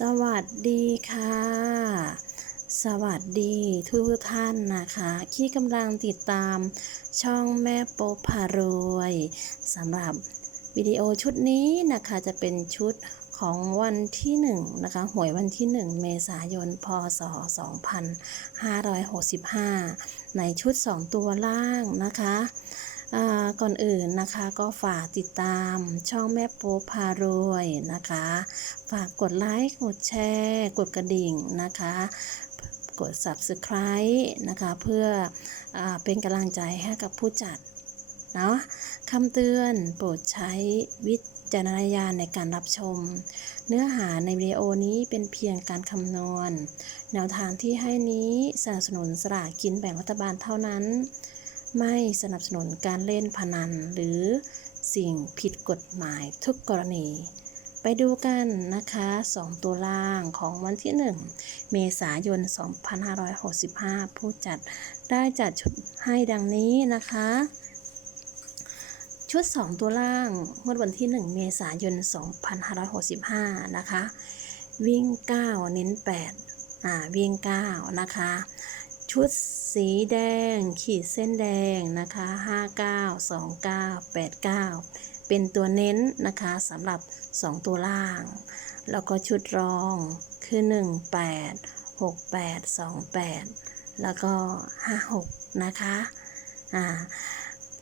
สวัสดีค่ะ สวัสดีทุกท่านนะคะที่กำลังติดตามช่องแม่โป๊พารวยสำหรับวิดีโอชุดนี้นะคะจะเป็นชุดของวันที่1นะคะหวยวันที่ 1 เมษายน พศ 2565 ในชุด 2 ตัวล่างนะคะ ก่อนอื่นนะคะก็ฝากติดตามช่องแม่โป๊พารวยนะคะ ฝากกดไลค์กดแชร์ กดกระดิ่งนะคะ กด subscribe นะคะเพื่ออเป็นกำลังใจให้กับผู้จัดเนาะคำเตือนโปรดใช้วิจารณญาณในการรับชม เนื้อหาในวิดีโอนี้เป็นเพียงการคำนวณ แนวทางที่ให้นี้สนับสนุนสลากกินแบ่งรัฐบาลเท่านั้น ไม่สนับสนุนการเล่นพนัน หรือสิ่งผิดกฎหมายทุกกรณี ไปดูกันนะคะ 2 ตัวล่างของวันที่ 1 เมษายน 2565 ผู้จัดได้จัดชุดให้ดังนี้นะคะชุด 2 ตัวล่างงวดวันที่ 1 เมษายน 2565 นะคะ วิ่ง 9 เน้น 8 อ่า วิ่ง 9 นะคะ ชุดสีแดง ขีดเส้นแดงนะคะ 59 29 89 เป็นตัวเน้นนะคะสำหรับ 2 ตัวล่าง แล้วก็ชุดรองคือ 18 68 28 แล้วก็ 56 นะคะอ่า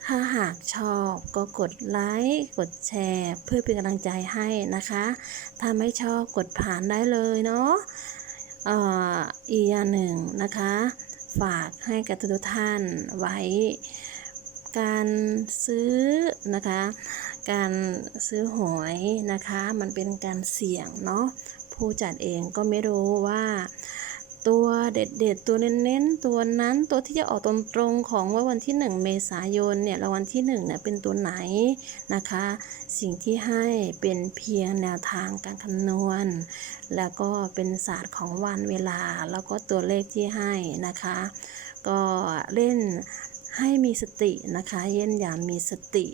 ถ้าหากชอบก็กดไลค์กดแชร์ เพื่อเป็นกำลังใจให้นะคะ ถ้าไม่ชอบกดผ่านได้เลยเนาะออีกอย่างหนึ่งนะคะ ฝากให้กับทุกท่านไว้ การซื้อนะคะ การซื้อหวยนะคะ มันเป็นการเสี่ยงเนาะผู้จัดเองก็ไม่รู้ว่า ตัวเด็ดๆ ตัวเน้นๆ ตัวนั้นตัวที่จะออกตรงๆของว่าวันที่ 1 เมษายนเนี่ยรางวัลที่1เนี่ยเป็นตัวไหนนะคะ สิ่งที่ให้เป็นเพียงแนวทางการคำนวณ แล้วก็เป็นศาสตร์ของวันเวลา แล้วก็ตัวเลขที่ให้นะคะ ก็เล่นให้มีสตินะคะเย็นอย่ามีสติ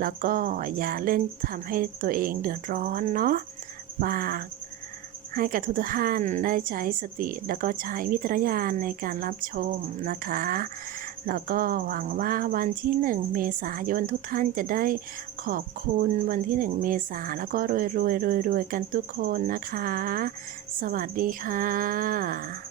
แล้วก็อย่าเล่นทำให้ตัวเองเดือดร้อนเนาะฝาก ให้กับทุกท่านได้ใช้สติ แล้วก็ใช้วิจารณญาณในการรับชมนะคะ แล้วก็หวังว่าวันที่ 1 เมษายนทุกท่านจะได้ขอบคุณวันที่ 1 เมษาแล้วก็รวยรวยรวยรวยๆกันทุกคนนะคะ สวัสดีค่ะ